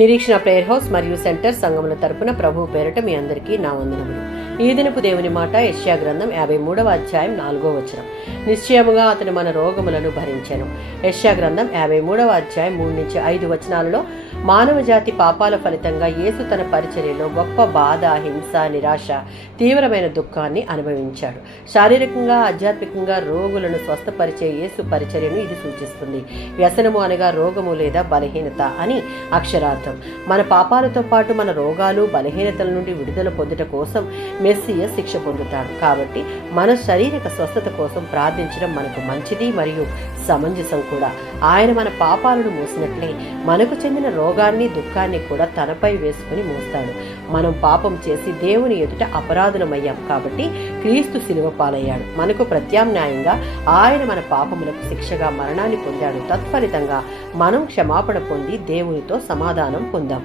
నిరీక్షణ prayer house మరియు centre సంఘముల తరపున ప్రభు పేరిట మీ అందరికీ నా వందనములు. ఈ దినపు దేవుని మాట యెషయా గ్రంథం 53వ అధ్యాయం 4వ వచనం. నిశ్చయముగా అతను మన రోగములను భరించెను. యెషయా గ్రంథం 53వ అధ్యాయం 3-5 వచనాలలో మానవ జాతి పాపాల ఫలితంగా యేసు తన పరిచర్యలో గొప్ప బాధ, హింస, నిరాశ, తీవ్రమైన దుఃఖాన్ని అనుభవించాడు. శారీరకంగా, ఆధ్యాత్మికంగా రోగులను స్వస్థపరిచే యేసు పరిచర్యను ఇది సూచిస్తుంది. వ్యసనము అనగా రోగము లేదా బలహీనత అని అక్షరార్థం. మన పాపాలతో పాటు మన రోగాలు, బలహీనతల నుండి విడుదల పొందుట కోసం మెస్సియా శిక్ష పొందుతాడు. కాబట్టి మన శారీరక స్వస్థత కోసం ప్రార్థించడం మనకు మంచిది మరియు సమంజసం కూడా. ఆయన మన పాపాలను మోసినట్లే మనకు చెందిన రోగాన్ని, దుఃఖాన్ని కూడా తనపై వేసుకుని మోస్తాడు. మనం పాపం చేసి దేవుని ఎదుట అపరాధులమయ్యాం కాబట్టి క్రీస్తు శిలువ పాలయ్యాడు. మనకు ప్రత్యామ్నాయంగా ఆయన మన పాపములకు శిక్షగా మరణాన్ని పొందాడు. తత్ఫలితంగా మనం క్షమాపణ పొంది దేవునితో సమాధానం పొందాం.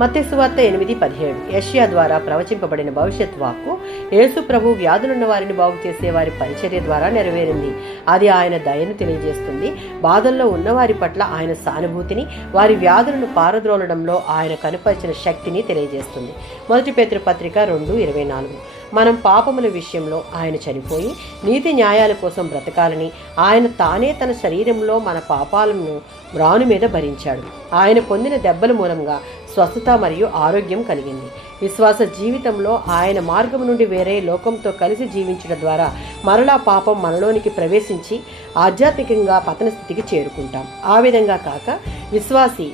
మత్తయి సువార్త 8:17 యెషయా ద్వారా ప్రవచింపబడిన భవిష్యత్ వాక్కు యేసు ప్రభు వ్యాధులున్న వారిని బాగు చేసే వారి పరిచర్య ద్వారా నెరవేరింది. అది ఆయన దయను తెలియజేస్తుంది. బాధల్లో ఉన్నవారి పట్ల ఆయన సానుభూతిని, వారి వ్యాధులను పారద్రోలడంలో ఆయన కనుపరిచిన శక్తిని తెలియజేస్తుంది. 1 పేతురు పత్రిక 2:24. మనం పాపముల విషయంలో ఆయన చనిపోయి నీతి న్యాయాల కోసం బ్రతకాలని ఆయన తానే తన శరీరంలో మన పాపాలను మ్రాను మీద భరించాడు. ఆయన పొందిన దెబ్బల మూలంగా స్వస్థత మరియు ఆరోగ్యం కలిగింది. విశ్వాస జీవితంలో ఆయన మార్గం నుండి వేరే లోకంతో కలిసి జీవించడం ద్వారా మరలా పాపం మనలోనికి ప్రవేశించి ఆధ్యాత్మికంగా పతన స్థితికి చేరుకుంటాం. ఆ విధంగా కాక విశ్వాసి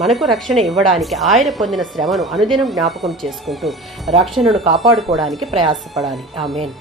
మనకు రక్షణ ఇవ్వడానికి ఆయన పొందిన శ్రమను అనుదినం జ్ఞాపకం చేసుకుంటూ రక్షణను కాపాడుకోవడానికి ప్రయాసపడాలి. ఆమేన్.